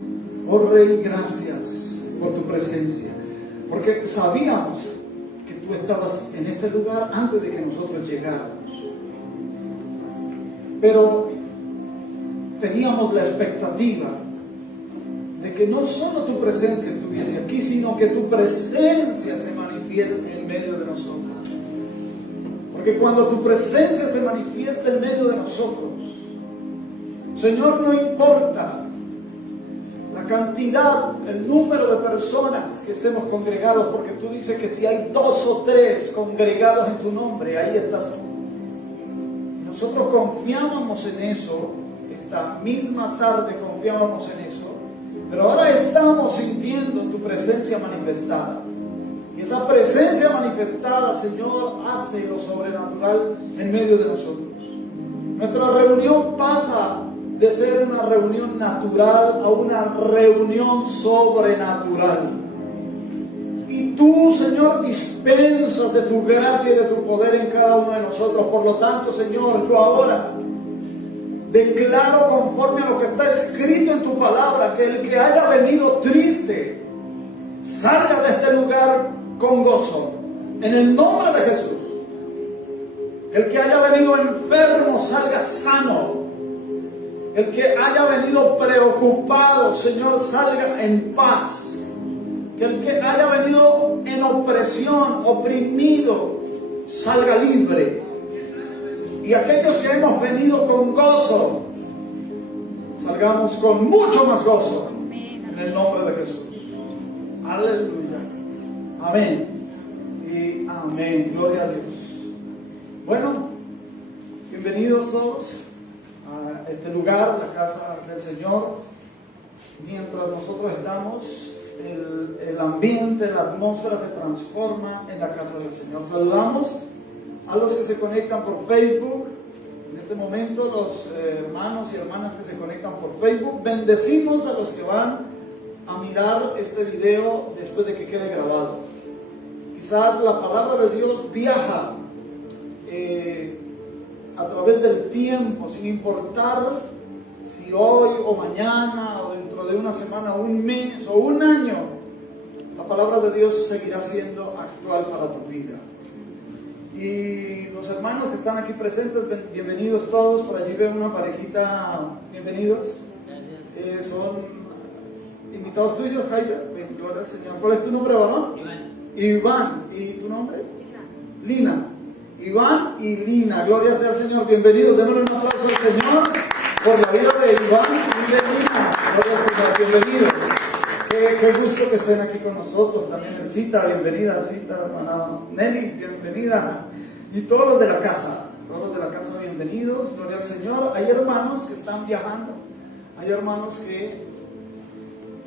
Oh Rey, gracias por tu presencia, porque sabíamos que tú estabas en este lugar antes de que nosotros llegáramos. Pero teníamos la expectativa de que no solo tu presencia estuviese aquí, sino que tu presencia se manifieste en medio de nosotros. Porque cuando tu presencia se manifiesta en medio de nosotros, Señor, no importa la cantidad, el número de personas que estemos congregados, porque tú dices que si hay 2 o 3 congregados en tu nombre, ahí estás tú. Y nosotros confiábamos en eso, esta misma tarde confiábamos en eso, pero ahora estamos sintiendo tu presencia manifestada. Y esa presencia manifestada, Señor, hace lo sobrenatural en medio de nosotros. Nuestra reunión pasa de ser una reunión natural a una reunión sobrenatural. Y tú, Señor, dispensas de tu gracia y de tu poder en cada uno de nosotros. Por lo tanto, Señor, yo ahora declaro conforme a lo que está escrito en tu palabra, que el que haya venido triste salga de este lugar con gozo, en el nombre de Jesús. El que haya venido enfermo salga sano. El que haya venido preocupado, Señor, salga en paz. Que el que haya venido en opresión, oprimido, salga libre. Y aquellos que hemos venido con gozo, salgamos con mucho más gozo. En el nombre de Jesús. Aleluya. Amén. Y amén. Gloria a Dios. Bueno, bienvenidos todos a este lugar, la casa del Señor. Mientras nosotros estamos, el ambiente, la atmósfera se transforma en la casa del Señor. Saludamos a los que se conectan por Facebook. En este momento, los hermanos y hermanas que se conectan por Facebook. Bendecimos a los que van a mirar este video después de que quede grabado. Quizás la palabra de Dios viaja a través del tiempo, sin importar si hoy o mañana o dentro de una semana, un mes o un año, la palabra de Dios seguirá siendo actual para tu vida. Y los hermanos que están aquí presentes, bienvenidos todos. Por allí veo una parejita, bienvenidos. Gracias. Son invitados tuyos, Jaime. Gloria al Señor. ¿Cuál es tu nombre, varón? Iván. ¿Y tu nombre? Lina. Iván y Lina, gloria sea al Señor, bienvenidos, démosle un aplauso al Señor por la vida de Iván y de Lina, gloria al Señor, bienvenidos. Qué gusto que estén aquí con nosotros, también el Cita, bienvenida, Cita, hermana Nelly, bienvenida, y todos los de la casa, bienvenidos, gloria al Señor. Hay hermanos que están viajando, hay hermanos que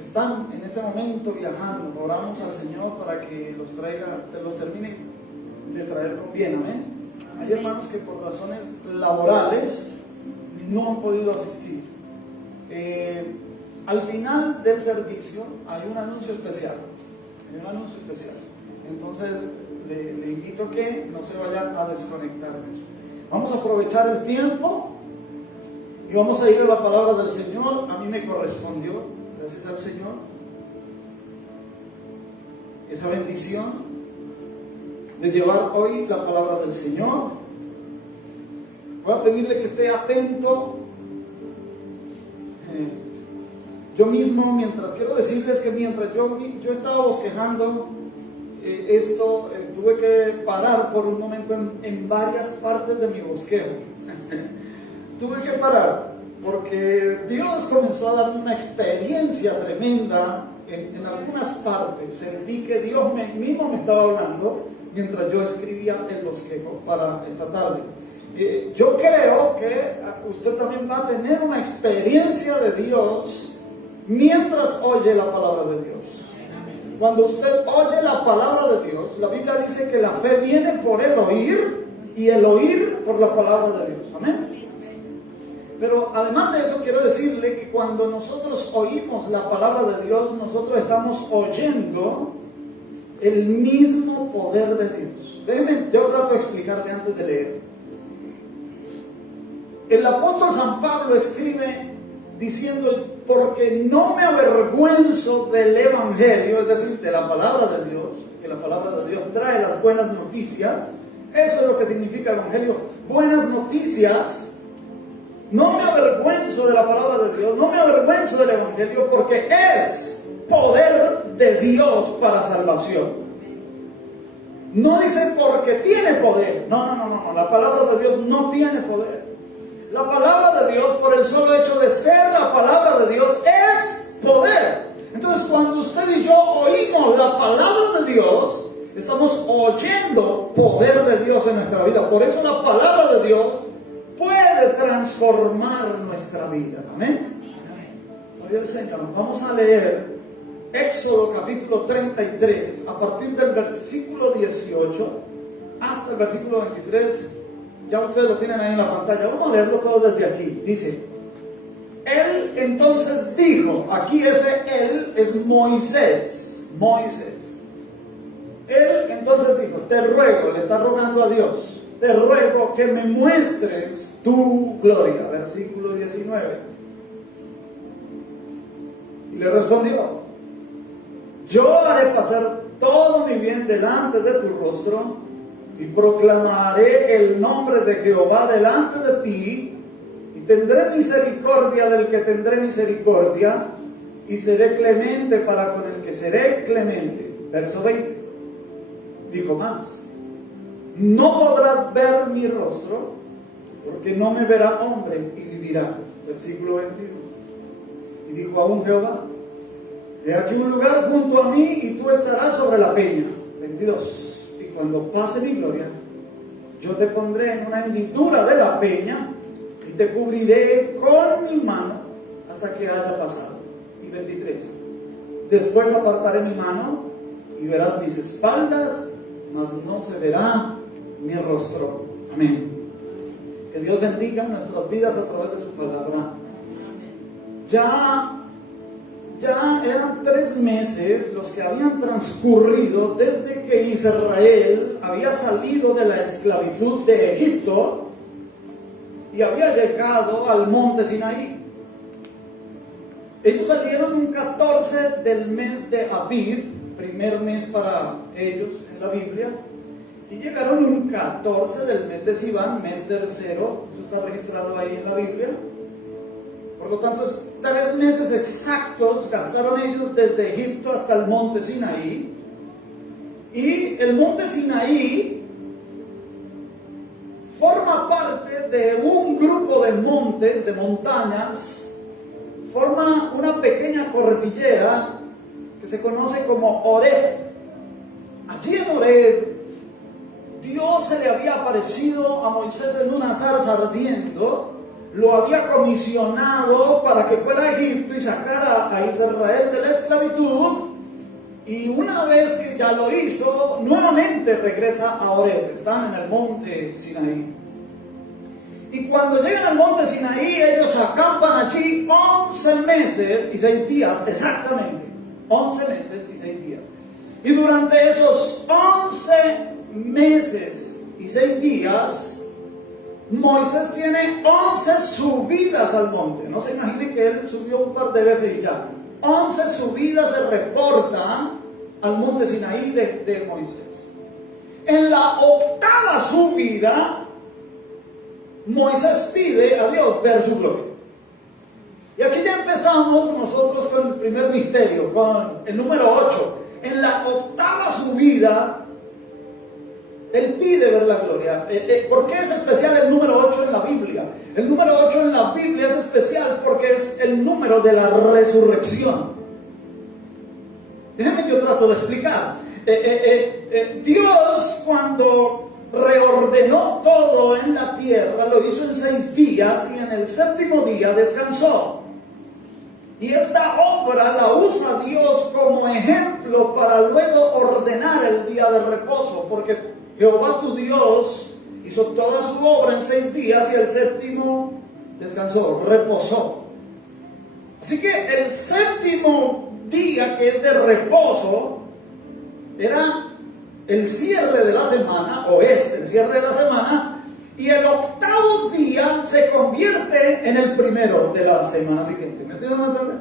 están en este momento viajando, oramos al Señor para que los termine de traer con bien, amén. Hay hermanos que por razones laborales no han podido asistir. Al final del servicio hay un anuncio especial. Entonces le invito a que no se vayan a desconectar de eso. Vamos a aprovechar el tiempo y vamos a ir a la palabra del Señor. A mí me correspondió, gracias al Señor, esa bendición de llevar hoy la palabra del Señor. Voy a pedirle que esté atento. Yo mismo, quiero decirles que mientras yo estaba bosquejando esto, tuve que parar por un momento en varias partes de mi bosquejo. Tuve que parar porque Dios comenzó a darme una experiencia tremenda en algunas partes. Sentí que Dios mismo me estaba hablando mientras yo escribía el bosquejo para esta tarde. Yo creo que usted también va a tener una experiencia de Dios mientras oye la palabra de Dios. Cuando usted oye la palabra de Dios, la Biblia dice que la fe viene por el oír y el oír por la palabra de Dios. Amén. Pero además de eso, quiero decirle que cuando nosotros oímos la palabra de Dios, nosotros estamos oyendo el mismo poder de Dios. Déjenme, yo trato de explicarle antes de leer. El apóstol San Pablo escribe diciendo, porque no me avergüenzo del Evangelio, es decir, de la palabra de Dios, que la palabra de Dios trae las buenas noticias. Eso es lo que significa Evangelio, buenas noticias. No me avergüenzo de la palabra de Dios, no me avergüenzo del Evangelio, porque es poder de Dios para salvación. No dice porque tiene poder. No. La palabra de Dios no tiene poder. La palabra de Dios, por el solo hecho de ser la palabra de Dios, es poder. Entonces, cuando usted y yo oímos la palabra de Dios, estamos oyendo poder de Dios en nuestra vida. Por eso la palabra de Dios puede transformar nuestra vida. Amén. Gloria al Señor. Vamos a leer Éxodo capítulo 33, a partir del versículo 18 hasta el versículo 23. Ya ustedes lo tienen ahí en la pantalla. Vamos a leerlo todo desde aquí. Dice: Él entonces dijo, aquí ese él es Moisés. Él entonces dijo, te ruego, le está rogando a Dios, te ruego que me muestres tu gloria. Versículo 19. Y le respondió: yo haré pasar todo mi bien delante de tu rostro y proclamaré el nombre de Jehová delante de ti, y tendré misericordia del que tendré misericordia, y seré clemente para con el que seré clemente. Verso 20. Dijo más: no podrás ver mi rostro, porque no me verá hombre y vivirá. Versículo 21. Y dijo aún Jehová: he aquí un lugar junto a mí y tú estarás sobre la peña. 22. Y cuando pase mi gloria, yo te pondré en una hendidura de la peña y te cubriré con mi mano hasta que haya pasado. Y 23. Después apartaré mi mano y verás mis espaldas, mas no se verá mi rostro. Amén. Que Dios bendiga nuestras vidas a través de su palabra. Ya eran 3 meses los que habían transcurrido desde que Israel había salido de la esclavitud de Egipto y había llegado al monte Sinaí. Ellos salieron un 14 del mes de Abib, primer mes para ellos en la Biblia, y llegaron un 14 del mes de Sivan, mes tercero. Eso está registrado ahí en la Biblia. Por lo tanto, 3 meses exactos gastaron ellos desde Egipto hasta el monte Sinaí. Y el monte Sinaí forma parte de un grupo de montes, de montañas, forma una pequeña cordillera que se conoce como Horeb. Allí en Horeb, Dios se le había aparecido a Moisés en una zarza ardiendo. Lo había comisionado para que fuera a Egipto y sacara a Israel de la esclavitud, y una vez que ya lo hizo, nuevamente regresa a Horeb. Están en el monte Sinaí. Y cuando llegan al monte Sinaí, ellos acampan allí 11 meses y 6 días, exactamente, 11 meses y 6 días. Y durante esos 11 meses y 6 días, Moisés tiene 11 subidas al monte. No se imagine que él subió un par de veces y ya. 11 subidas se reportan al monte Sinaí de Moisés. En la 8ª subida, Moisés pide a Dios ver su gloria. Y aquí ya empezamos nosotros con el primer misterio, con el número 8. En la 8ª subida, él pide ver la gloria. ¿Por qué es especial el número 8 en la Biblia? El número 8 en la Biblia es especial porque es el número de la resurrección. Déjenme, yo trato de explicar. Dios, cuando reordenó todo en la tierra, lo hizo en 6 días y en el 7º día descansó. Y esta obra la usa Dios como ejemplo para luego ordenar el día de reposo, porque Jehová tu Dios hizo toda su obra en 6 días y el 7º descansó, reposó. Así que el 7º día, que es de reposo, era el cierre de la semana, o es el cierre de la semana, Y el octavo día se convierte en el primero de la semana siguiente. ¿Me estoy dando a entender?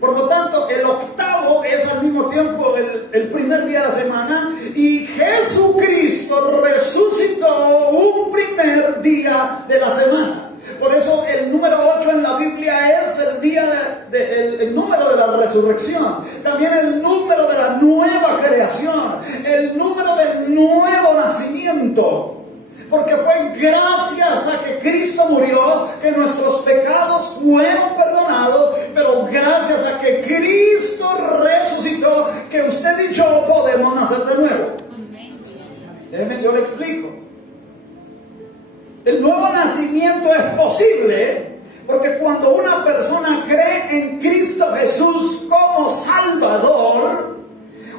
Por lo tanto, el octavo es al mismo tiempo el primer día de la semana, y Jesucristo resucitó un primer día de la semana. Por eso el número 8 en la Biblia es el día el número de la resurrección. También el número de la nueva creación, el número del nuevo nacimiento. Porque fue gracias a que Cristo murió que nuestros pecados fueron perdonados, pero gracias a que Cristo resucitó que usted y yo podemos nacer de nuevo. Déjeme, yo le explico. El nuevo nacimiento es posible porque cuando una persona cree en Cristo Jesús como Salvador,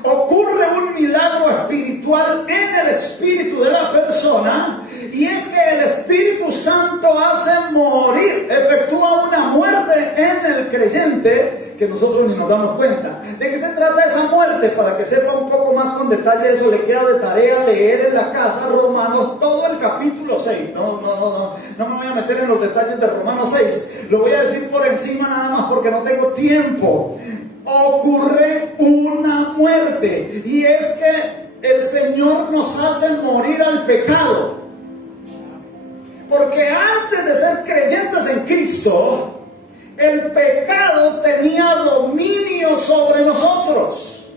ocurre un milagro espiritual en el espíritu de la persona, y es que el Espíritu Santo hace morir, efectúa una muerte en el creyente que nosotros ni nos damos cuenta. ¿De qué se trata esa muerte? Para que sepa un poco más con detalle eso, le queda de tarea leer en la casa Romanos todo el capítulo 6. No me voy a meter en los detalles de Romanos 6. Lo voy a decir por encima nada más porque no tengo tiempo. Ocurre una muerte, y es que el Señor nos hace morir al pecado. Porque antes de ser creyentes en Cristo, el pecado tenía dominio sobre nosotros.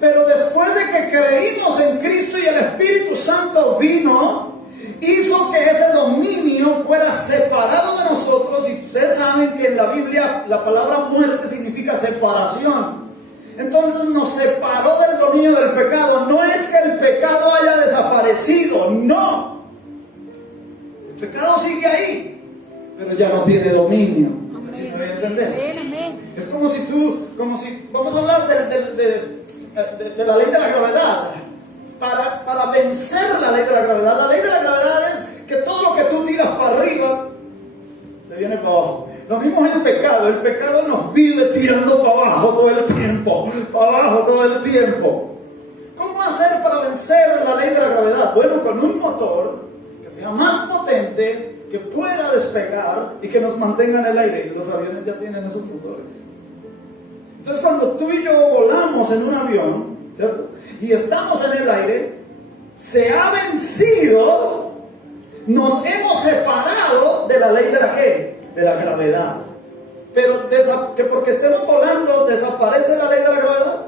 Pero después de que creímos en Cristo y el Espíritu Santo vino, hizo que ese dominio fuera separado de nosotros. Y ustedes saben que en la Biblia la palabra muerte significa separación. Entonces nos separó del dominio del pecado. No es que el pecado haya desaparecido, no. El pecado sigue ahí, pero ya no tiene dominio. No sé si me voy a entender. Es como si vamos a hablar de la ley de la gravedad. Para vencer la ley de la gravedad es que todo lo que tú tiras para arriba se viene para abajo. Lo mismo es el pecado nos vive tirando para abajo todo el tiempo, ¿Cómo hacer para vencer la ley de la gravedad? Bueno, con un motor que sea más potente, que pueda despegar y que nos mantenga en el aire. Los aviones ya tienen esos motores. Entonces cuando tú y yo volamos en un avión, ¿cierto? Y estamos en el aire, se ha vencido, nos hemos separado de la ley de la gravedad. Pero que porque estemos volando, ¿desaparece la ley de la gravedad?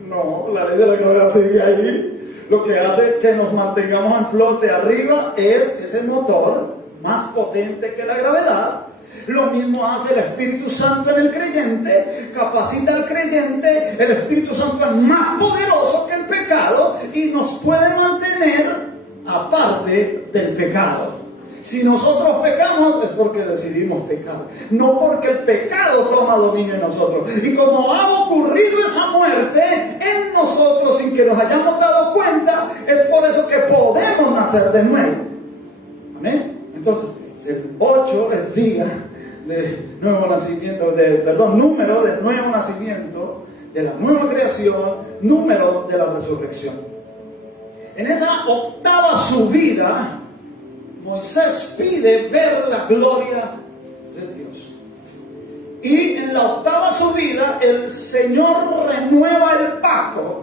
No, la ley de la gravedad sigue ahí. Lo que hace que nos mantengamos en flote arriba es ese motor más potente que la gravedad. Lo mismo hace el Espíritu Santo en el creyente, capacita al creyente. El Espíritu Santo es más poderoso que el pecado y nos puede mantener aparte del pecado. Si nosotros pecamos es porque decidimos pecar, no porque el pecado toma dominio en nosotros. Y como ha ocurrido esa muerte en nosotros sin que nos hayamos dado cuenta, es por eso que podemos nacer de nuevo. ¿Amén? Entonces, el 8 es día de nuevo nacimiento, número de nuevo nacimiento, de la nueva creación, número de la resurrección. En esa octava subida, Moisés pide ver la gloria de Dios. Y en la octava subida, el Señor renueva el pacto.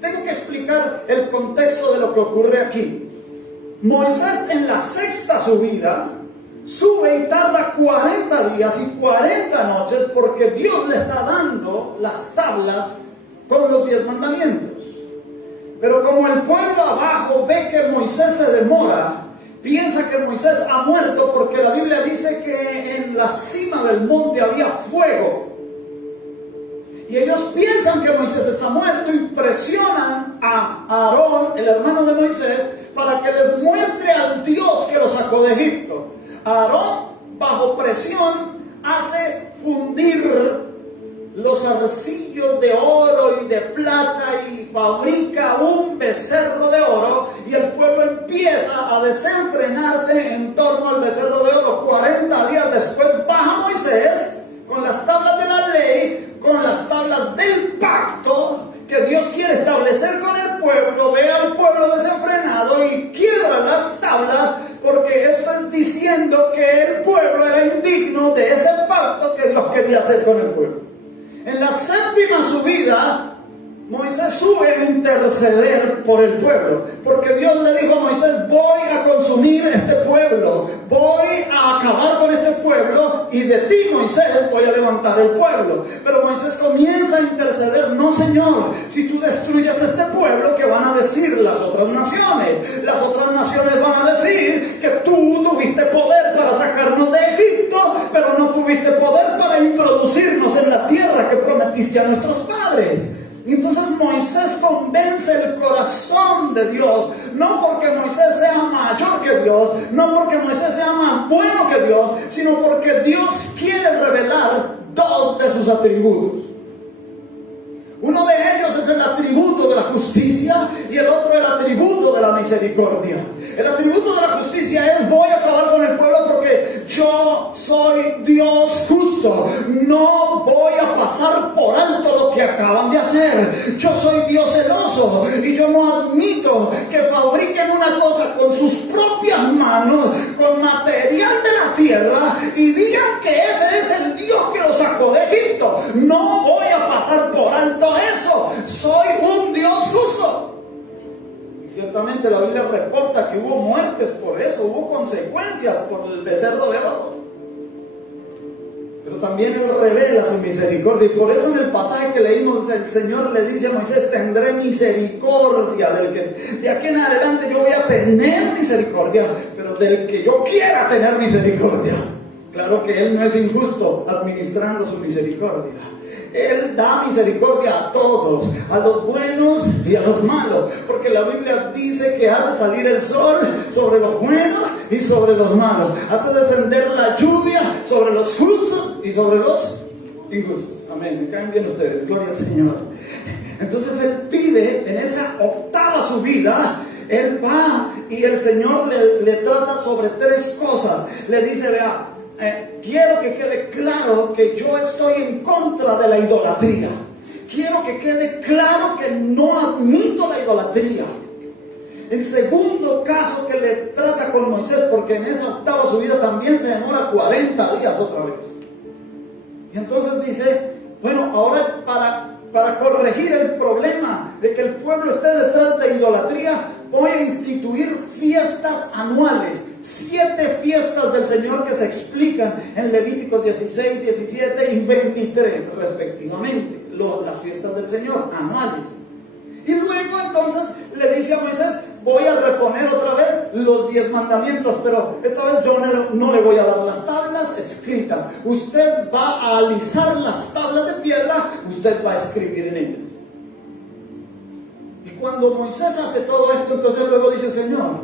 Tengo que explicar el contexto de lo que ocurre aquí. Moisés en la sexta subida sube y tarda 40 días y 40 noches porque Dios le está dando las tablas con los 10 mandamientos. Pero como el pueblo abajo ve que Moisés se demora, piensa que Moisés ha muerto porque la Biblia dice que en la cima del monte había fuego. Y ellos piensan que Moisés está muerto y presionan a Aarón, el hermano de Moisés, para que les muestre al Dios que lo sacó de Egipto. Aarón, bajo presión, hace fundir los arcillos de oro y de plata y fabrica un becerro de oro, y el pueblo empieza a desenfrenarse en torno al becerro de oro. 40 días después baja Moisés con las tablas de la ley, con las tablas del pacto que Dios quiere establecer con el pueblo. Ve al pueblo desenfrenado y quiebra las tablas hacer con el pueblo. En la séptima subida, Moisés sube a interceder por el pueblo, porque Dios le dijo a Moisés: voy a consumir este pueblo, voy a acabar con este pueblo, y de ti, Moisés, voy a levantar el pueblo. Pero Moisés comienza a interceder: no, Señor, si tú destruyes este pueblo, ¿qué van a decir las otras naciones? Las otras naciones van a decir que tú tuviste poder para sacarnos de Egipto, pero no tuviste poder para introducirnos en la tierra que prometiste a nuestros padres. Y entonces Moisés convence el corazón de Dios, no porque Moisés sea mayor que Dios, no porque Moisés sea más bueno que Dios, sino porque Dios quiere revelar dos de sus atributos. Uno de ellos es el atributo de la justicia y el otro el atributo de la misericordia. El atributo de la justicia es: voy a acabar con el pueblo porque yo soy Dios justo. No voy a pasar por alto lo que acaban de hacer. Yo soy Dios celoso y yo no admito que fabriquen una cosa con sus propias manos, con material de la tierra, y digan que ese es el Dios que los sacó de Egipto. No voy a pasar por alto eso. Soy un Dios justo. Y ciertamente la Biblia reporta que hubo muertes por eso, hubo consecuencias por el becerro de oro. Pero también Él revela su misericordia, y por eso en el pasaje que leímos el Señor le dice a Moisés: tendré misericordia del que de aquí en adelante yo voy a tener misericordia, pero del que yo quiera tener misericordia. Claro que Él no es injusto administrando su misericordia. Él da misericordia a todos, a los buenos y a los malos, porque la Biblia dice que hace salir el sol sobre los buenos y sobre los malos, hace descender la lluvia sobre los justos y sobre los injustos. Amén, me caen bien ustedes, gloria al Señor. Entonces Él pide en esa octava subida, Él va y el Señor le trata sobre tres cosas. Le dice: vea, quiero que quede claro que yo estoy en contra de la idolatría. Quiero que quede claro que no admito la idolatría. El segundo caso que le trata con Moisés, porque en esa octava subida también se demora 40 días otra vez. Y entonces dice: bueno, ahora para corregir el problema de que el pueblo esté detrás de idolatría, voy a instituir fiestas anuales. 7 fiestas del Señor que se explican en Levíticos 16, 17 y 23 respectivamente. Las fiestas del Señor anuales. Y luego entonces le dice a Moisés: voy a reponer otra vez los 10 mandamientos, pero esta vez yo no le voy a dar las tablas escritas. Usted va a alisar las tablas de piedra, usted va a escribir en ellas. Y cuando Moisés hace todo esto, entonces luego dice: Señor,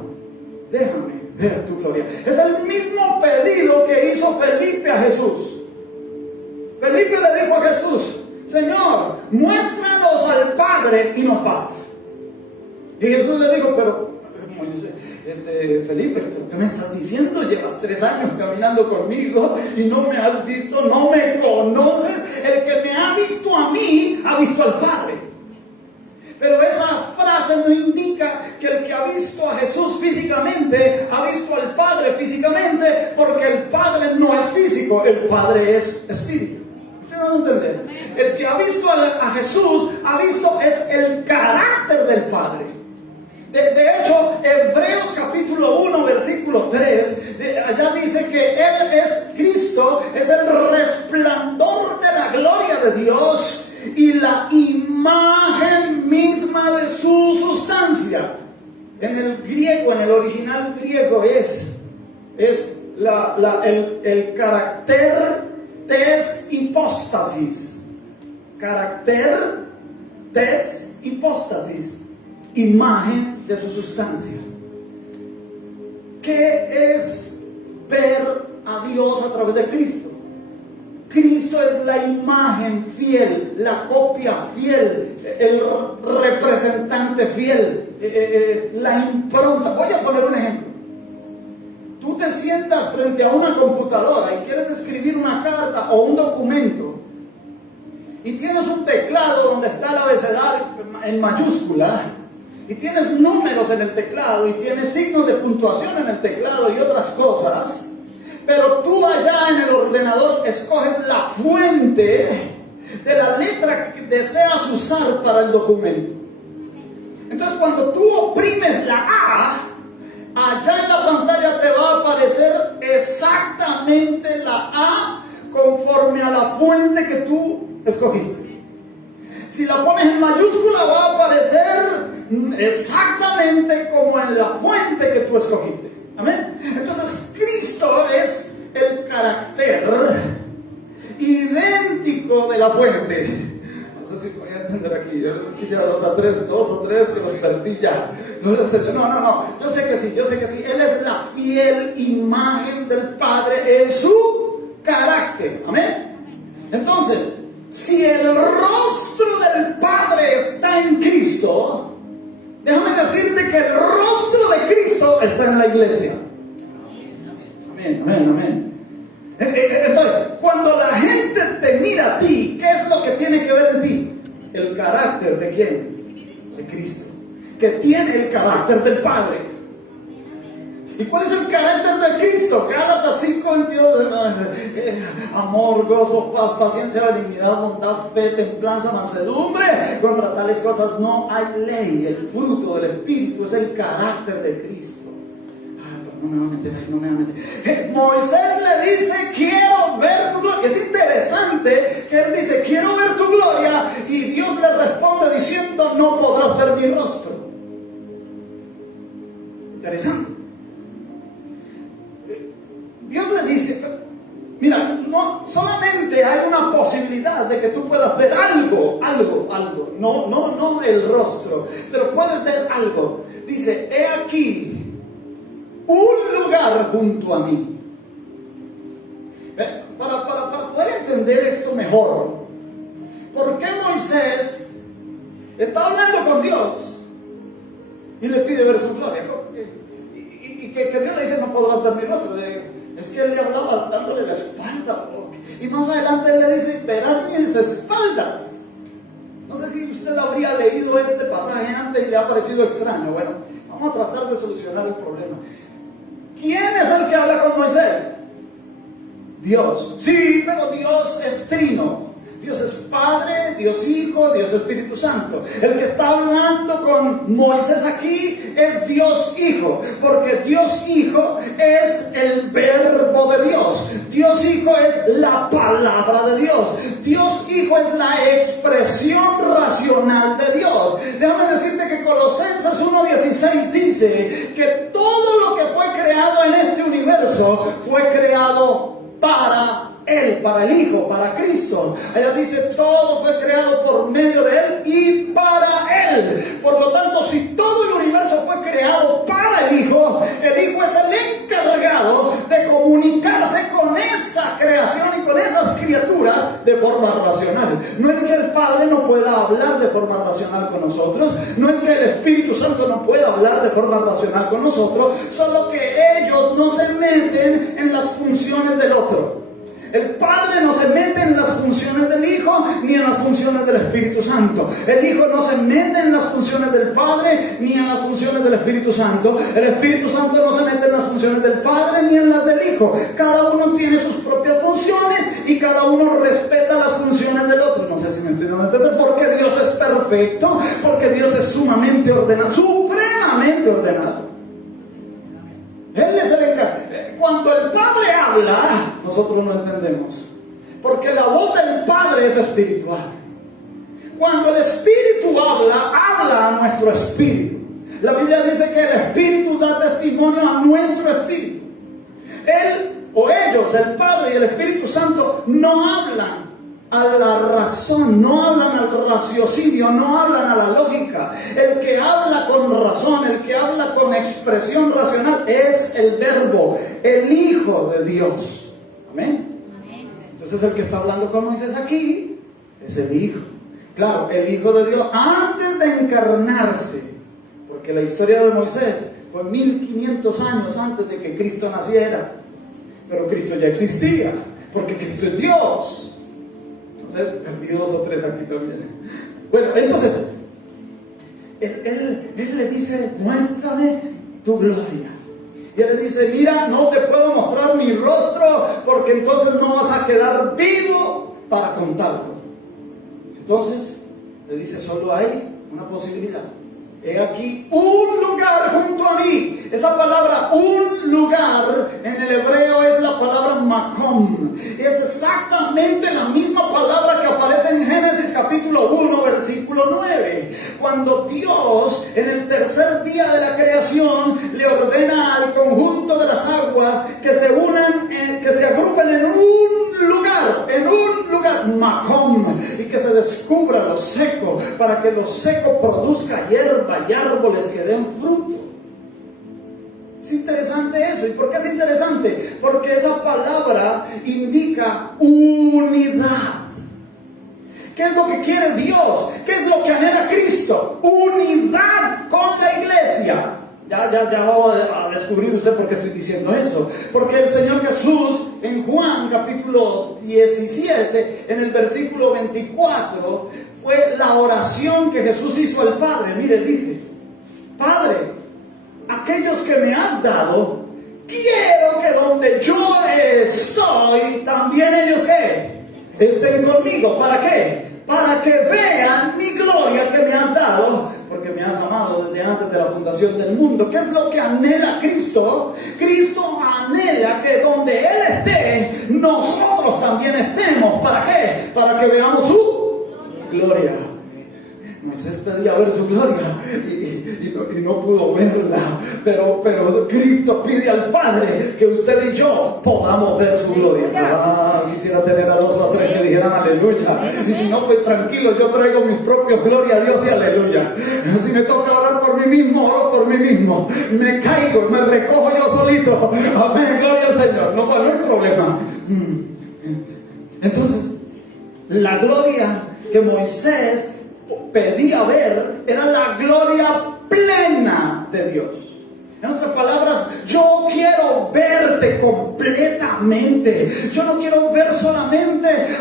déjame ver tu gloria. Es el mismo pedido que hizo Felipe a Jesús. Felipe le dijo a Jesús: Señor, muéstranos al Padre y nos basta. Y Jesús le dijo: pero Felipe, ¿qué me estás diciendo? Llevas 3 años caminando conmigo y no me has visto, no me conoces. El que me ha visto a mí, ha visto al Padre. Pero esa frase no indica que el que ha visto a Jesús físicamente, ha visto al Padre físicamente, porque el Padre no es físico, el Padre es espíritu. ¿Ustedes van a entender? El que ha visto a Jesús, ha visto es el carácter del Padre. De hecho, Hebreos capítulo 1, versículo 3, allá dice que Él es Cristo, es el resplandor de la gloria de Dios y la imagen misma de su sustancia. En el griego, en el original griego es el carácter tes hipóstasis. Carácter tes hipóstasis. Imagen de su sustancia. ¿Qué es ver a Dios a través de Cristo? Cristo es la imagen fiel, la copia fiel, el representante fiel, la impronta. Voy a poner un ejemplo. Tú te sientas frente a una computadora y quieres escribir una carta o un documento y tienes un teclado donde está el abecedario en mayúscula y tienes números en el teclado y tienes signos de puntuación en el teclado y otras cosas, pero tú allá en el ordenador escoges la fuente de la letra que deseas usar para el documento. Entonces cuando tú oprimes la A, allá en la pantalla te va a aparecer exactamente la A conforme a la fuente que tú escogiste. Si la pones en mayúscula va a aparecer exactamente como en la fuente que tú escogiste. Amén. Entonces Cristo es el carácter idéntico de la fuente. No sé si voy a entender aquí. Yo quisiera dos o tres que los perdí ya. No, yo sé que sí. Él es la fiel imagen del Padre en su carácter. Amén. Entonces, si el rostro del Padre está en Cristo, déjame decirte que el rostro de Cristo está en la iglesia. Amén. Entonces, cuando la gente te mira a ti, ¿qué es lo que tiene que ver en ti? El carácter de ¿quién? De Cristo, que tiene el carácter del Padre. ¿Y cuál es el carácter de Cristo? Gálatas 5:22, amor, gozo, paz, paciencia, benignidad, bondad, fe, templanza, mansedumbre. Contra tales cosas no hay ley. El fruto del Espíritu es el carácter de Cristo. No me va a meter. Moisés le dice, quiero ver tu gloria. Es interesante que él dice, quiero ver tu gloria, y Dios le responde diciendo, no podrás ver mi rostro. Interesante. Dios le dice, mira, no solamente hay una posibilidad de que tú puedas ver algo, no el rostro, pero puedes ver algo. Dice, he aquí un lugar junto a mí. Para poder entender esto mejor, ¿por qué Moisés está hablando con Dios y le pide ver su gloria? Y que Dios le dice, no podrás ver mi rostro. Es que él le hablaba dándole la espalda. Y más adelante él le dice, verás mis espaldas. No sé si usted habría leído este pasaje antes y le ha parecido extraño. Bueno, vamos a tratar de solucionar el problema. ¿Quién es el que habla con Moisés? Dios. Sí, pero Dios es trino. Dios es Padre, Dios Hijo, Dios Espíritu Santo. El que está hablando con Moisés aquí es Dios Hijo, porque Dios Hijo es el verbo de Dios. Dios Hijo es la palabra de Dios. Dios Hijo es la expresión racional de Dios. Déjame decirte que Colosenses 1:16 dice que todo lo que fue creado en este universo fue creado para Él, para el Hijo, para Cristo. Allá dice, todo fue creado por medio de Él y para Él. Por lo tanto, si todo el universo fue creado para el Hijo es el encargado de comunicarse con esa creación y con esas criaturas de forma racional. No es que el Padre no pueda hablar de forma racional con nosotros, no es que el Espíritu Santo no pueda hablar de forma racional con nosotros, solo que ellos no se meten en las funciones del otro. El Padre no se mete en las funciones del Hijo ni en las funciones del Espíritu Santo. El Hijo no se mete en las funciones del Padre ni en las funciones del Espíritu Santo. El Espíritu Santo no se mete en las funciones del Padre ni en las del Hijo. Cada uno tiene sus propias funciones y cada uno respeta las funciones del otro. No sé si me estoy dando a entender, porque Dios es perfecto, porque Dios es sumamente ordenado, supremamente ordenado. Él es el encargado. Cuando el Padre habla, nosotros no entendemos, porque la voz del Padre es espiritual. Cuando el Espíritu habla a nuestro espíritu. La Biblia dice que el Espíritu da testimonio a nuestro espíritu. Él o ellos, el Padre y el Espíritu Santo, no hablan a la razón, no hablan al raciocinio, no hablan a la lógica. El que habla con razón, el que habla con expresión racional es el Verbo, el Hijo de Dios. Amén. Entonces el que está hablando con Moisés aquí es el Hijo. Claro, el Hijo de Dios antes de encarnarse, porque la historia de Moisés fue 1500 años antes de que Cristo naciera, pero Cristo ya existía, porque Cristo es Dios. Perdí 2 o 3 aquí también. Bueno, entonces él le dice, muéstrame tu gloria. Y él le dice, mira, no te puedo mostrar mi rostro porque entonces no vas a quedar vivo para contarlo. Entonces le dice, solo hay una posibilidad. He aquí un lugar junto a mí. Esa palabra, un lugar, en el hebreo es la palabra makom. Es exactamente la misma palabra que aparece en Génesis capítulo 1, versículo 9. Cuando Dios, en el tercer día de la creación, le ordena al conjunto de las aguas que se unan, que se agrupen en un lugar, makom, y que se descubra lo seco, para que lo seco produzca hierba y árboles que den fruto. Es interesante eso. ¿Y por qué es interesante? Porque esa palabra indica unidad. ¿Qué es lo que quiere Dios? ¿Qué es lo que anhela Cristo? Unidad con la iglesia. Ya va a descubrir usted por qué estoy diciendo eso. Porque el Señor Jesús, en Juan capítulo 17, en el versículo 24, fue la oración que Jesús hizo al Padre. Mire, dice, Padre, aquellos que me has dado, quiero que donde yo estoy, también ellos ¿qué? Estén conmigo. ¿Para qué? Para que vean mi gloria que me has dado, porque me has amado desde antes de la fundación del mundo. ¿Qué es lo que anhela Cristo? Cristo anhela que donde Él esté, nosotros también estemos. ¿Para qué? Para que veamos su gloria. Moisés pedía ver su gloria y no pudo verla, pero Cristo pide al Padre que usted y yo podamos ver su gloria. Quisiera tener a 2 o 3 que dijeran aleluya, y si no, pues tranquilo, yo traigo mis propios gloria a Dios y aleluya. Si me toca orar por mí mismo, oro por mí mismo, me caigo, me recojo yo solito, amén, gloria al Señor, no hay problema. Entonces, la gloria que Moisés pedía ver era la gloria plena de Dios. En otras palabras, yo quiero verte completamente. Yo no quiero ver solamente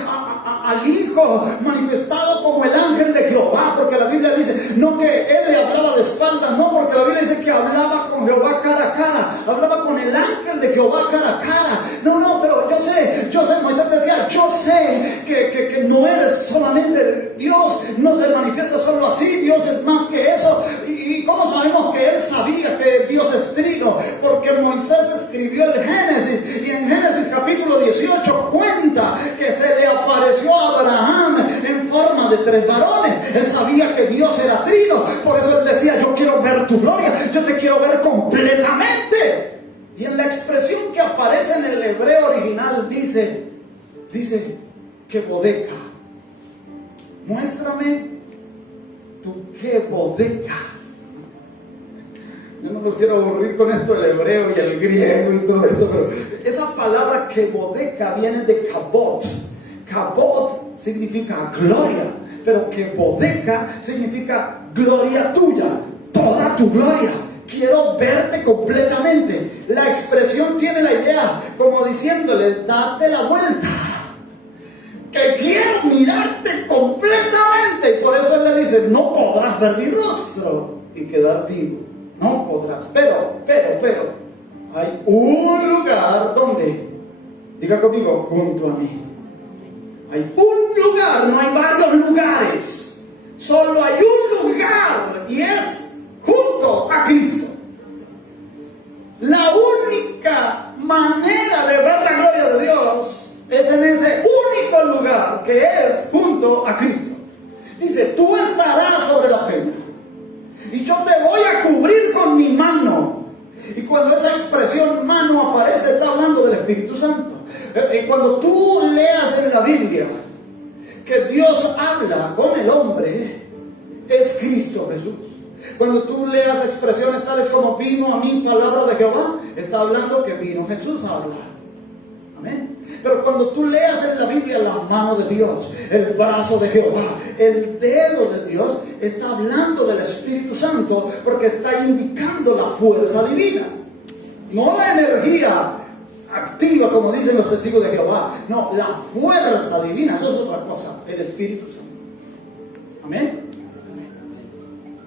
al Hijo manifestado como el ángel de Jehová, porque la Biblia dice, no que Él le hablaba de espaldas, no, porque la Biblia dice que hablaba con Jehová cara a cara, hablaba con el ángel de Jehová cara a cara. No, pero yo sé, Moisés decía, yo sé que no eres solamente Dios, no se manifiesta solo así, Dios es más que eso. ¿Y cómo sabemos que Él sabía que Dios es trino? Porque Moisés escribió el Génesis, y en Génesis capítulo 18 cuenta que se le apareció a Abraham en forma de 3 varones. Él sabía que Dios era trino, por eso él decía, yo quiero ver tu gloria, yo te quiero ver completamente. Y en la expresión que aparece en el hebreo original dice que bodega. Muéstrame tu que bodega. Yo no los quiero aburrir con esto del hebreo y el griego y todo esto, pero esa palabra que bodega viene de kabot. Kabot significa gloria, pero que bodega significa gloria tuya, toda tu gloria. Quiero verte completamente. La expresión tiene la idea como diciéndole, date la vuelta, que quiero mirarte completamente. Y por eso él le dice, no podrás ver mi rostro y quedar vivo. No podrás, pero, hay un lugar donde, diga conmigo, junto a mí. Hay un lugar, no hay varios lugares. Solo hay un lugar y es junto a Cristo. La única manera de ver la gloria de Dios es en ese único lugar que es junto a Cristo. Dice, tú estarás sobre la peña y yo te voy a cubrir con mi mano. Y cuando esa expresión mano aparece, está hablando del Espíritu Santo. Y cuando tú leas en la Biblia que Dios habla con el hombre, es Cristo Jesús. Cuando tú leas expresiones tales como vino a mí palabra de Jehová, está hablando que vino Jesús a hablar. Amén. Pero cuando tú leas en la Biblia la mano de Dios, el brazo de Jehová, el dedo de Dios, está hablando del Espíritu Santo, porque está indicando la fuerza divina. No la energía activa, como dicen los testigos de Jehová. No, la fuerza divina, eso es otra cosa, el Espíritu Santo. Amén.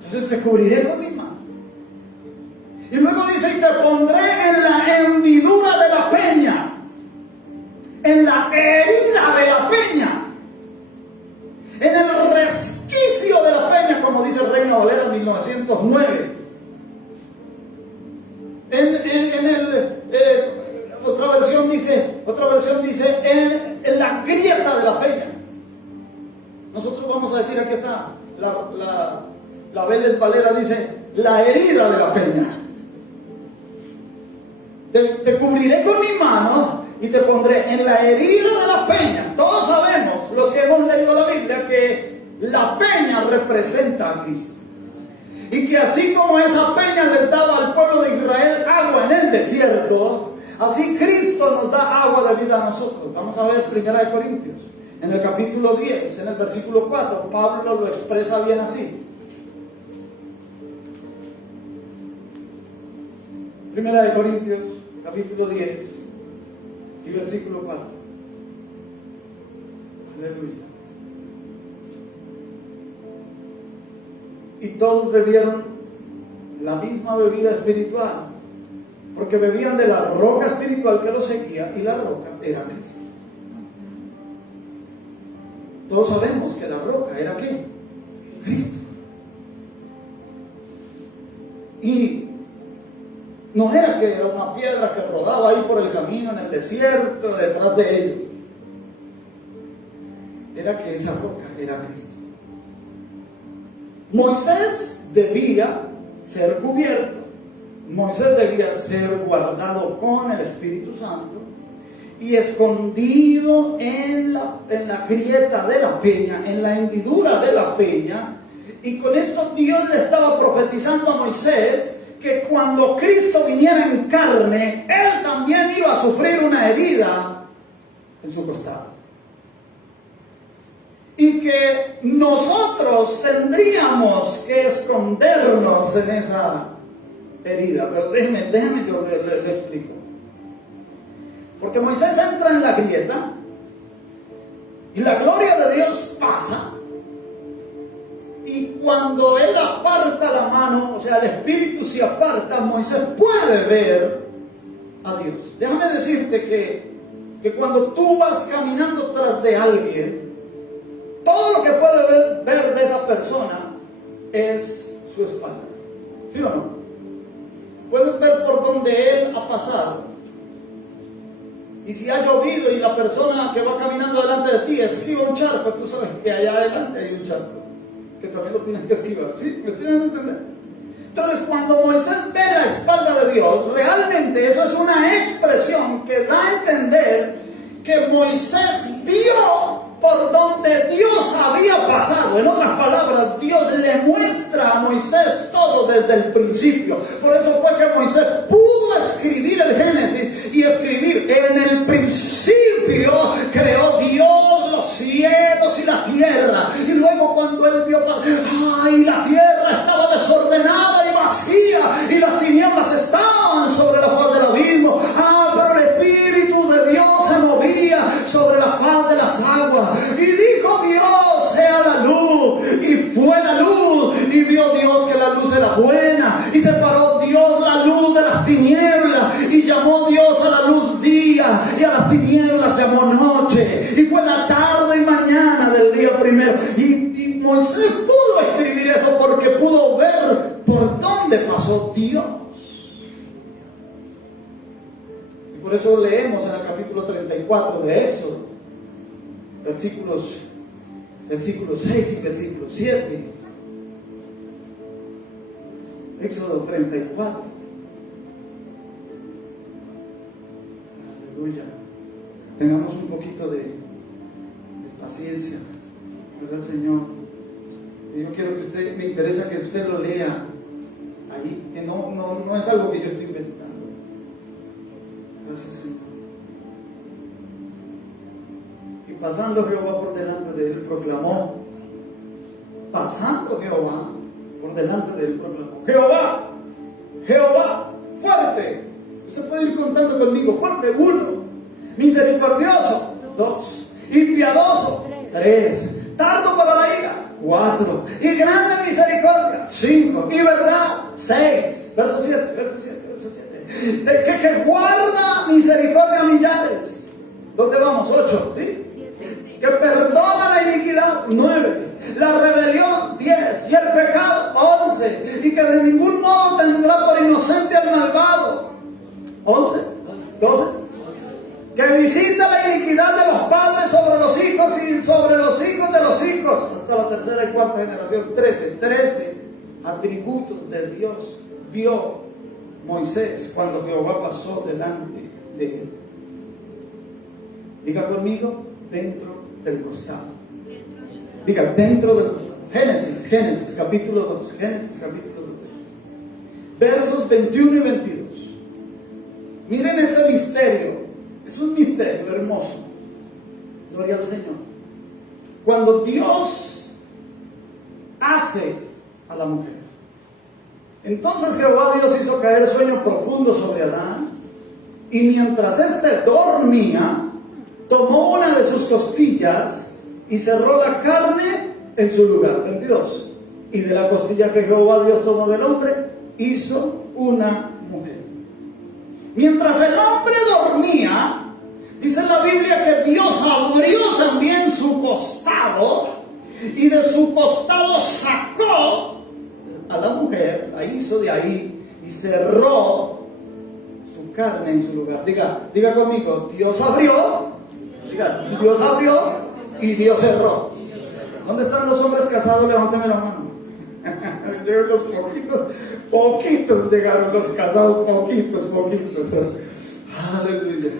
Entonces te cubriré con mi mano. Y luego dice, y te pondré en la hendidura de la peña, en la herida de la peña, en el resquicio de la peña, como dice Reina Valera 1909. Otra versión dice en la grieta de la peña. Nosotros vamos a decir, aquí está, la Vélez Valera dice, la herida de la peña. Te cubriré con mi mano y te pondré en la herida de la peña. Todos sabemos, los que hemos leído la Biblia, que la peña representa a Cristo. Y que así como esa peña les daba al pueblo de Israel agua en el desierto, así Cristo nos da agua de vida a nosotros. Vamos a ver 1 Corintios, en el capítulo 10, en el versículo 4, Pablo lo expresa bien así. 1 Corintios, capítulo 10 y versículo 4. Aleluya. Y todos bebieron la misma bebida espiritual, porque bebían de la roca espiritual que los seguía, y la roca era Cristo. Todos sabemos que la roca era ¿qué? Cristo. Y no era que era una piedra que rodaba ahí por el camino en el desierto detrás de ellos. Era que esa roca era Cristo. Moisés debía ser cubierto, Moisés debía ser guardado con el Espíritu Santo y escondido en la grieta de la peña, en la hendidura de la peña. Y con esto Dios le estaba profetizando a Moisés que cuando Cristo viniera en carne, Él también iba a sufrir una herida en su costado. Y que nosotros tendríamos que escondernos en esa herida. Pero déjeme yo le explico. Porque Moisés entra en la grieta y la gloria de Dios pasa. Y cuando Él aparta la mano, o sea, el Espíritu se aparta, Moisés puede ver a Dios. Déjame decirte que cuando tú vas caminando tras de alguien, todo lo que puede ver de esa persona es su espalda. ¿Sí o no? Puedes ver por donde Él ha pasado. Y si ha llovido y la persona que va caminando delante de ti esquiva un charco, tú sabes que allá adelante hay un charco, que también lo tienes que esquivar. ¿Sí? ¿Me tienen que entender? Entonces, cuando Moisés ve la espalda de Dios, realmente eso es una expresión que da a entender que Moisés vio por donde Dios había pasado. En otras palabras, Dios le muestra a Moisés todo desde el principio. Por eso fue que Moisés pudo escribir el Génesis y escribir: en el principio creó Dios los cielos y la tierra. Y luego cuando él vio, ¡ay! La tierra estaba desordenada y vacía y las tinieblas estaban sobre la faz del abismo. Pero el Espíritu de Dios se movía sobre la faz de las aguas. Y dijo Dios: sea la luz. Y fue la luz. Y vio Dios que la luz era buena. Y separó Dios la luz de las tinieblas. Y llamó Dios a la luz día. Y a las tinieblas llamó noche. Y fue la tarde y mañana del día primero. Y Moisés pudo escribir eso porque pudo ver por dónde pasó Dios. Y por eso leemos en el capítulo 34 de Éxodo, versículos 6 y versículo 7. Éxodo 34. Aleluya. Tengamos un poquito de paciencia, ¿verdad, Señor? Yo quiero que usted, me interesa que usted lo lea ahí, que no es algo que yo estoy inventando. Gracias, Señor. Y pasando Jehová por delante de él, proclamó. Pasando Jehová por delante de él, proclamó: Jehová, Jehová, fuerte. Usted puede ir contando conmigo: fuerte, 1, misericordioso, 2, y piadoso, 3, tardo para la ira, 4, y grande misericordia, 5, y verdad, 6. 10, verso 7, que guarda misericordia a millares. ¿Dónde vamos? 8, ¿sí? Que perdona la iniquidad, 9, la rebelión, 10, y el pecado, 11, y que de ningún modo tendrá por inocente al malvado, 11, 12, que visita la iniquidad de los padres sobre los hijos y sobre los hijos de los hijos, hasta la tercera y cuarta generación, 13 atributos de Dios vio Moisés cuando Jehová pasó delante de él. Diga conmigo, dentro del costado. Diga, dentro del costado. Génesis capítulo 2. Versos 21 y 22. Miren este misterio. Es un misterio hermoso. Gloria al Señor. Cuando Dios hace a la mujer, entonces Jehová Dios hizo caer sueño profundo sobre Adán, y mientras éste dormía, tomó una de sus costillas y cerró la carne en su lugar. 22. Y de la costilla que Jehová Dios tomó del hombre, hizo una mujer. Mientras el hombre dormía, dice la Biblia que Dios abrió también su costado, y de su costado sacó a la mujer, la hizo de ahí y cerró su carne en su lugar. Diga conmigo, Dios abrió. Diga, Dios abrió y Dios cerró. ¿Dónde están los hombres casados? Levántame la mano. Llegaron los poquitos llegaron los casados, poquitos. Aleluya.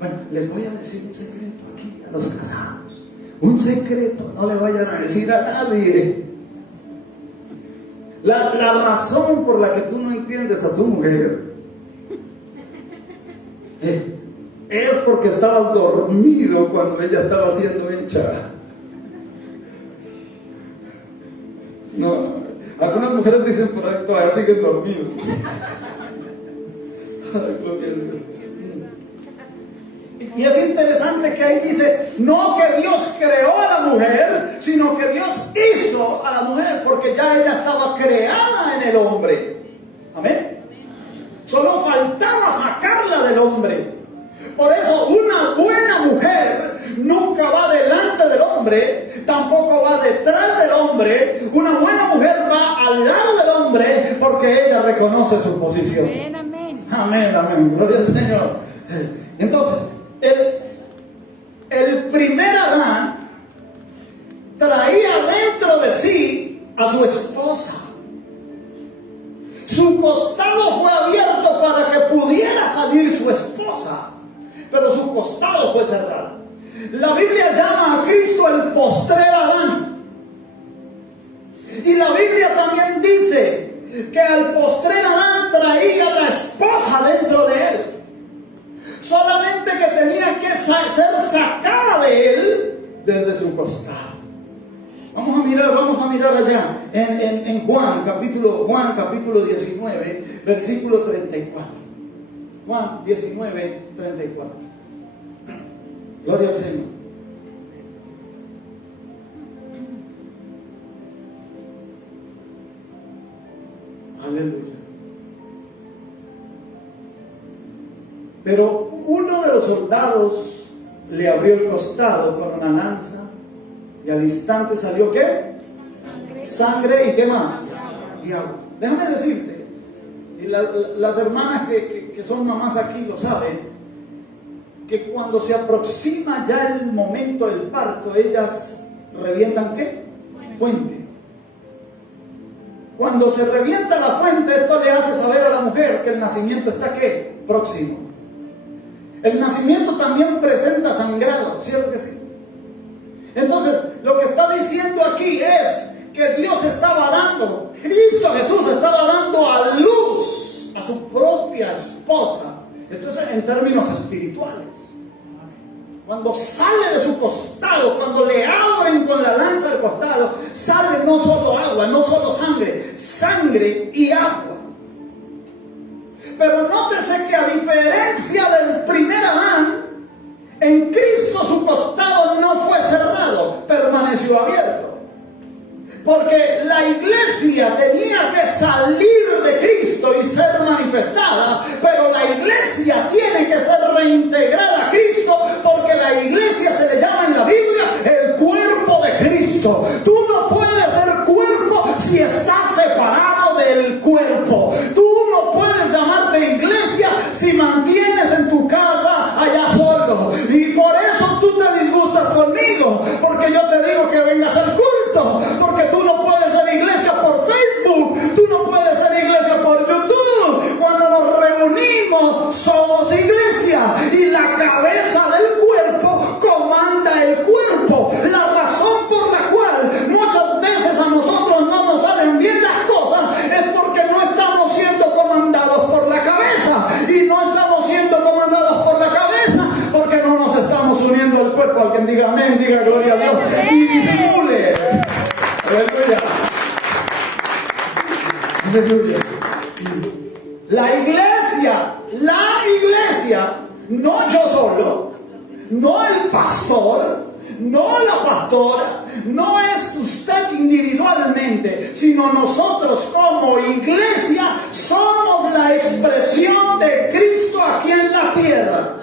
Bueno, les voy a decir un secreto aquí a los casados. Un secreto, no le vayan a decir a nadie. La razón por la que tú no entiendes a tu mujer es porque estabas dormido cuando ella estaba siendo hecha. No, algunas mujeres dicen por ahí, todavía siguen dormidos. Y es interesante que ahí dice, no que Dios creó a la mujer, sino que Dios hizo a la mujer, porque ya ella estaba creada en el hombre. Amén. Solo faltaba sacarla del hombre. Por eso una buena mujer nunca va delante del hombre, tampoco va detrás del hombre. Una buena mujer va al lado del hombre porque ella reconoce su posición. Amén. Gloria al Señor. Entonces, el primer Adán traía dentro de sí a su esposa. Su costado fue abierto para que pudiera salir su esposa, pero su costado fue cerrado. La Biblia llama a Cristo el postrer Adán. Y la Biblia también dice que al postrer Adán traía la esposa dentro de él. Solamente que tenía que ser sacada de él desde su costado. Vamos a mirar allá en Juan capítulo 19, versículo 34. Juan 19, 34. Gloria al Señor. Aleluya. Pero uno de los soldados le abrió el costado con una lanza, y al instante salió ¿qué? Sangre y ¿qué más? Y agua. Déjame decirte, y las hermanas que son mamás aquí lo saben, que cuando se aproxima ya el momento del parto, ellas revientan ¿qué? Fuente. Cuando se revienta la fuente, esto le hace saber a la mujer que el nacimiento está ¿qué? Próximo. El nacimiento también presenta sangrado, ¿cierto que sí? Entonces, lo que está diciendo aquí es que Dios estaba dando, Cristo Jesús estaba dando a luz a su propia esposa. Esto es en términos espirituales. Cuando sale de su costado, cuando le abren con la lanza del costado, sale no solo agua, no solo sangre y agua. Pero nótese que a diferencia del primer Adán, en Cristo su costado no fue cerrado, permaneció abierto. Porque la iglesia tenía que salir de Cristo y ser manifestada, pero la iglesia tiene que ser reintegrada a Cristo, porque la iglesia se le llama en la Biblia el cuerpo de Cristo. Tú no puedes ser cuerpo si estás separado del cuerpo. Tú no puedes llamarte iglesia si mantienes en tu casa allá solo. Y por eso tú te disgustas conmigo, porque yo te digo que vengas al culto, porque tú no puedes ser iglesia por Facebook, tú no puedes ser iglesia por YouTube. Cuando nos reunimos somos iglesia, y la cabeza del cuerpo comanda el cuerpo. La razón por la cual muchas veces a nosotros no nos salen bien las cosas es porque no estamos siendo comandados por la cabeza, y no estamos siendo comandados por la cabeza porque no nos estamos uniendo al cuerpo. Alguien diga amén, diga gloria a Dios y disimule. Aleluya. Aleluya. La iglesia, no yo solo, no el pastor, no la pastora, no es usted individualmente, sino nosotros como iglesia somos la expresión de Cristo aquí en la tierra.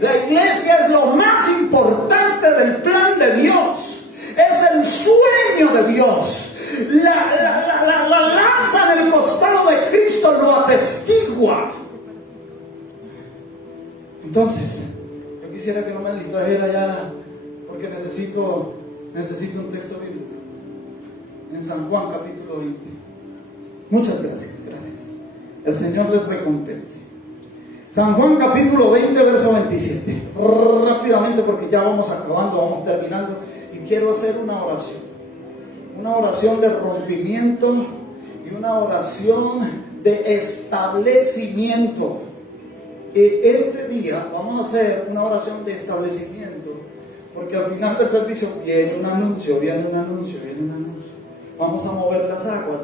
La iglesia es lo más importante del plan de Dios. Es el sueño de Dios. La lanza en el costado de Cristo lo atestigua. Entonces, yo quisiera que no me distrajera ya, porque necesito un texto bíblico. En San Juan capítulo 20. Muchas gracias. El Señor les recompense. San Juan capítulo 20, verso 27. Rápidamente, porque ya vamos acabando, vamos terminando, y quiero hacer una oración de rompimiento y una oración de establecimiento. Este día vamos a hacer una oración de establecimiento, porque al final del servicio viene un anuncio. Vamos a mover las aguas,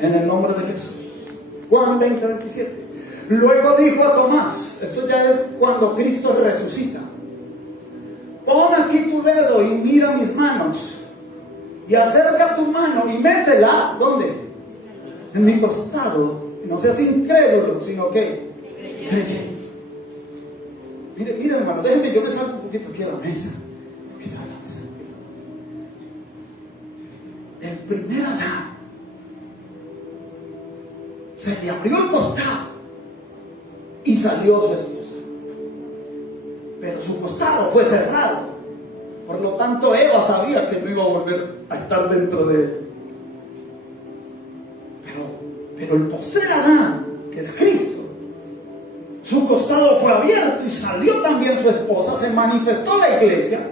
en el nombre de Jesús. Juan 20, 27. Luego dijo a Tomás, esto ya es cuando Cristo resucita: pon aquí tu dedo y mira mis manos, y acerca tu mano y métela, ¿dónde? En mi costado. No seas incrédulo, sino que creyente. Mire hermano, déjenme, yo me salgo un poquito aquí a la mesa. El primer Adán se le abrió el costado y salió su esposa, pero su costado fue cerrado. Por lo tanto, Eva sabía que no iba a volver a estar dentro de él. Pero el postrer Adán, que es Cristo, su costado fue abierto y salió también su esposa, se manifestó la iglesia.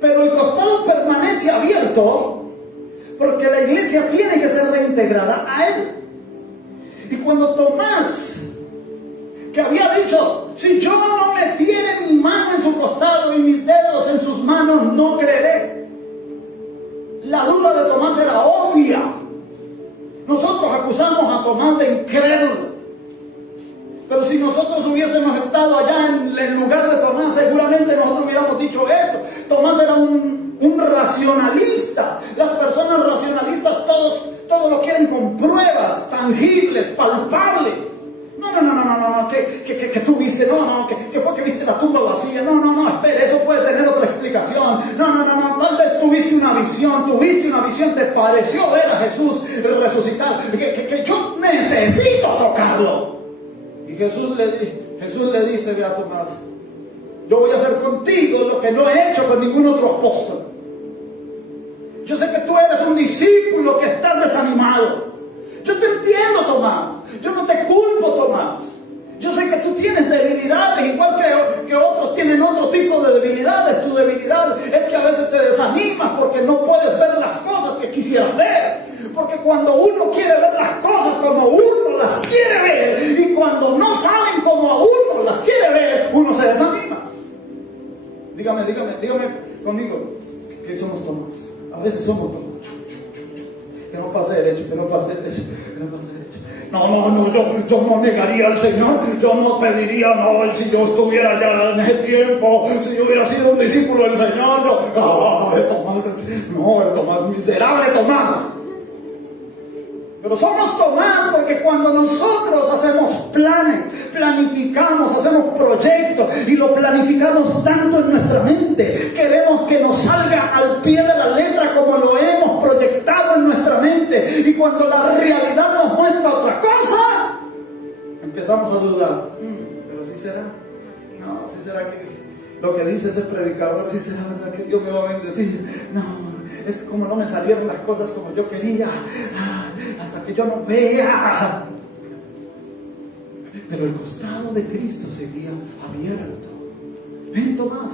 Pero el costado permanece abierto porque la iglesia tiene que ser reintegrada a él. Y cuando Tomás, que había dicho, si yo no metiere mi mano en su costado y mis dedos en sus manos, no creeré. La duda de Tomás era obvia. Nosotros acusamos a Tomás de incrédulo. Pero si nosotros hubiésemos estado allá en el lugar de Tomás, seguramente nosotros hubiéramos dicho esto. Tomás era un racionalista. Las personas racionalistas todos lo quieren con pruebas tangibles, palpables. No, que tú viste, que fue que viste la tumba vacía. No, espera, eso puede tener otra explicación. No, tal vez tuviste una visión, te pareció ver a Jesús resucitar, que yo necesito tocarlo. Y Jesús le dice, ve a Tomás, yo voy a hacer contigo lo que no he hecho con ningún otro apóstol. Yo sé que tú eres un discípulo que estás desanimado. Yo te entiendo, Tomás. Yo no te culpo, Tomás. Yo sé que tú tienes debilidades, igual que otros tienen otro tipo de debilidades. Tu debilidad es que a veces te desanimas porque no puedes ver las cosas que quisieras ver. Porque cuando uno quiere ver las cosas como uno las quiere ver, y cuando no salen como uno las quiere ver, uno se desanima. Dígame conmigo que somos Tomás. A veces somos Tomás. que no pase derecho, que no pase derecho, que no pase derecho. No, yo no negaría al Señor, yo no pediría, no, si yo estuviera ya en ese tiempo, si yo hubiera sido un discípulo del Señor, el Tomás, miserable Tomás. Pero somos Tomás porque cuando nosotros hacemos planes, planificamos, hacemos proyectos y lo planificamos tanto en nuestra mente, queremos que nos salga al pie de la letra como lo hemos proyectado en nuestra mente, y cuando la realidad nos muestra otra cosa, empezamos a dudar. ¿Pero sí será? No, ¿sí será que lo que dice ese predicador, sí será verdad que Dios me va a bendecir? No, es que como no me salieron las cosas como yo quería, hasta que yo no vea. Pero el costado de Cristo seguía abierto. Ven, Tomás,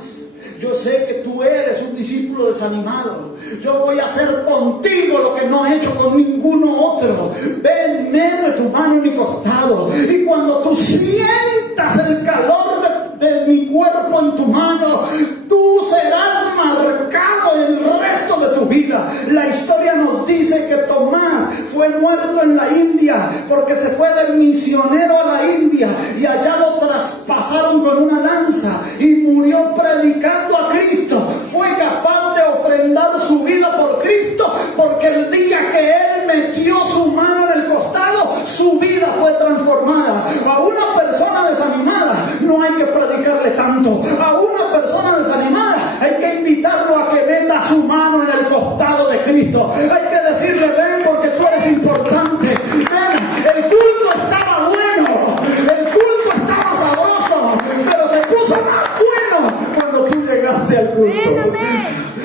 yo sé que tú eres un discípulo desanimado. Yo voy a hacer contigo lo que no he hecho con ninguno otro. Ven, mete tu mano en mi costado, y cuando tú sientas el calor de mi cuerpo en tu mano, tú serás marcado el resto de tu vida. La historia nos dice que Tomás fue muerto en la India porque se fue de misionero a la India, y allá lo traspasaron con una lanza y murió predicando a Cristo. Fue capaz de ofrendar su vida por Cristo porque el día que él metió su mano en el costado, su vida fue transformada. A una persona desanimada no hay que predicarle tanto. A una persona desanimada hay que invitarlo a que meta su mano en el costado de Cristo. Hay que decirle: ven, porque tú eres importante. Ven, el culto estaba bueno, el culto estaba sabroso, pero se puso más bueno cuando tú llegaste al culto.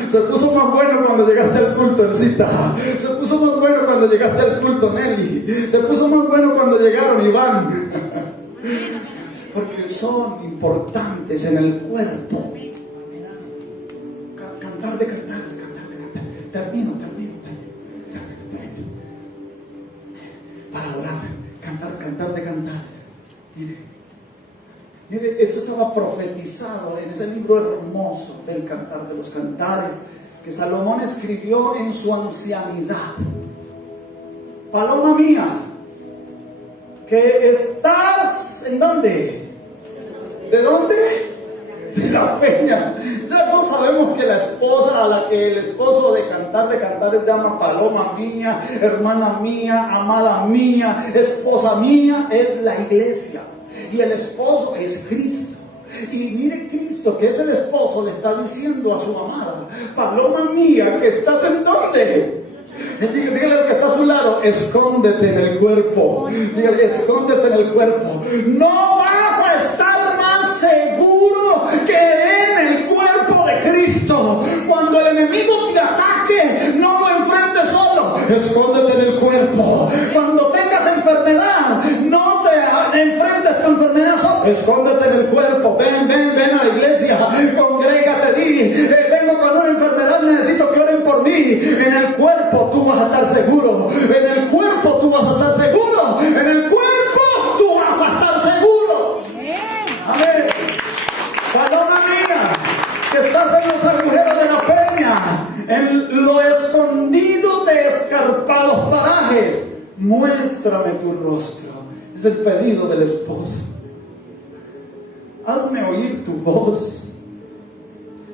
Se puso más bueno cuando llegaste al culto, Elcita. Se puso más bueno cuando llegaste al culto, Nelly. Se puso más bueno cuando llegaron, Iván. Porque son importantes en el cuerpo. Cantar de cantares, cantar de cantares. Termino. Para orar, cantar de cantares. Mire, esto estaba profetizado en ese libro hermoso del Cantar de los Cantares, que Salomón escribió en su ancianidad. Paloma mía, que estás, ¿en dónde? ¿De dónde? De la peña. Ya todos sabemos que la esposa a la que el esposo de Cantares llama paloma mía, hermana mía, amada mía, esposa mía, es la iglesia. Y el esposo es Cristo. Y mire, Cristo, que es el esposo, le está diciendo a su amada: paloma mía, que estás ¿en dónde? Dígale al que está a su lado: escóndete en el cuerpo. Dígale: escóndete en el cuerpo. No vas a estar más seguro que en el cuerpo de Cristo. Cuando el enemigo te ataque, no lo enfrentes solo. Escóndete en el cuerpo. Cuando tengas enfermedad, no te enfrentes tu enfermedad solo. Escóndete en el cuerpo. Ven a la iglesia. Congrégate, di: vengo con una enfermedad, necesito que oren por mí. En el cuerpo tú vas a estar seguro. En el cuerpo tú vas a estar seguro. En el cuerpo tú vas a estar seguro. Amén. Paloma mía, que estás en los agujeros de la peña, en lo escondido de escarpados parajes, muéstrame tu rostro. Es el pedido del esposo. Hazme oír tu voz.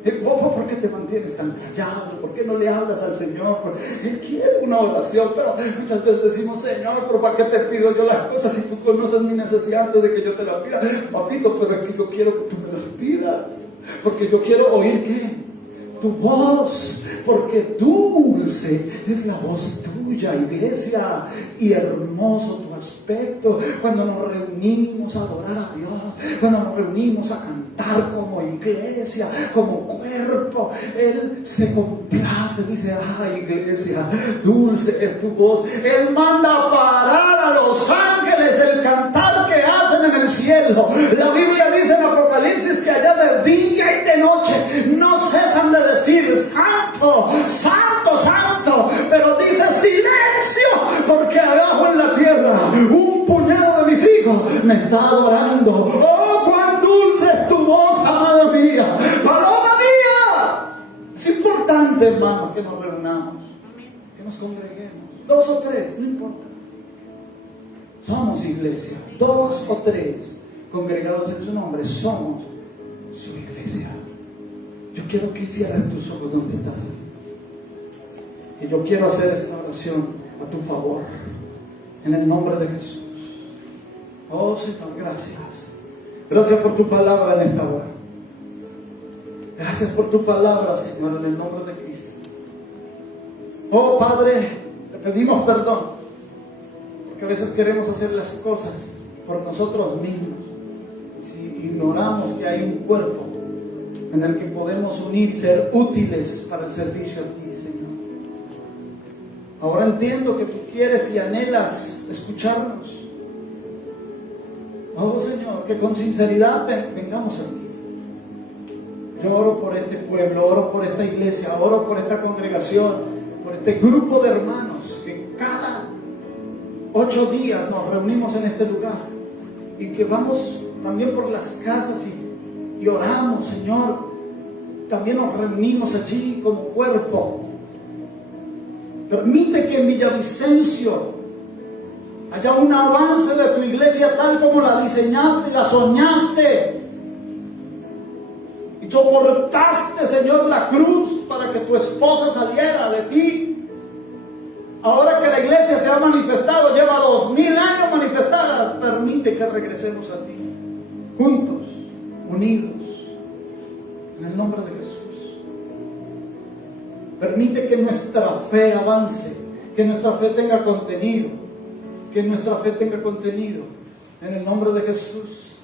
¿Por qué te mantienes tan callado? ¿Por qué no le hablas al Señor? Él quiere una oración, pero muchas veces decimos: Señor, ¿pero para qué te pido yo las cosas si tú conoces mi necesidad antes de que yo te la pida? Papito, pero es que yo quiero que tú me las pidas, porque yo quiero oír ¿qué? Tu voz, porque dulce es la voz tuya, iglesia, y hermoso tu aspecto. Cuando nos reunimos a adorar a Dios, cuando nos reunimos a cantar como iglesia, como cuerpo, Él se complace, dice: ay, iglesia, dulce es tu voz. Él manda a parar a los ángeles el cantar que hacen en el cielo. La Biblia dice en Apocalipsis que allá de día y de noche no cesan de decir: santo, santo, santo. Pero dice: silencio, porque abajo en la tierra un puñado de mis hijos me está adorando. Oh, cuán dulce es tu voz, amada mía, paloma mía. Es importante, hermanos, que nos reunamos, que nos congreguemos. 2 o 3, no importa. Somos iglesia, 2 o 3 congregados en su nombre, somos su iglesia. Yo quiero que cierres tus ojos donde estás. Y yo quiero hacer esta oración a tu favor, en el nombre de Jesús. Oh Señor, gracias. Gracias por tu palabra en esta hora. Gracias por tu palabra, Señor, en el nombre de Cristo. Oh Padre, te pedimos perdón, porque a veces queremos hacer las cosas por nosotros mismos. Si ignoramos que hay un cuerpo en el que podemos unir, ser útiles para el servicio a ti, Señor. Ahora entiendo que tú quieres y anhelas escucharnos. Oh Señor, que con sinceridad vengamos a ti. Yo oro por este pueblo, oro por esta iglesia, oro por esta congregación, por este grupo de hermanos que cada 8 días nos reunimos en este lugar y que vamos también por las casas y oramos, Señor. También nos reunimos allí como cuerpo. Permite que en Villavicencio haya un avance de tu iglesia tal como la diseñaste y la soñaste. Y tú soportaste, Señor, la cruz para que tu esposa saliera de ti. Ahora que la iglesia se ha manifestado, lleva 2000 años manifestada, permite que regresemos a ti, juntos, unidos, en el nombre de Jesús. Permite que nuestra fe avance, que nuestra fe tenga contenido, en el nombre de Jesús.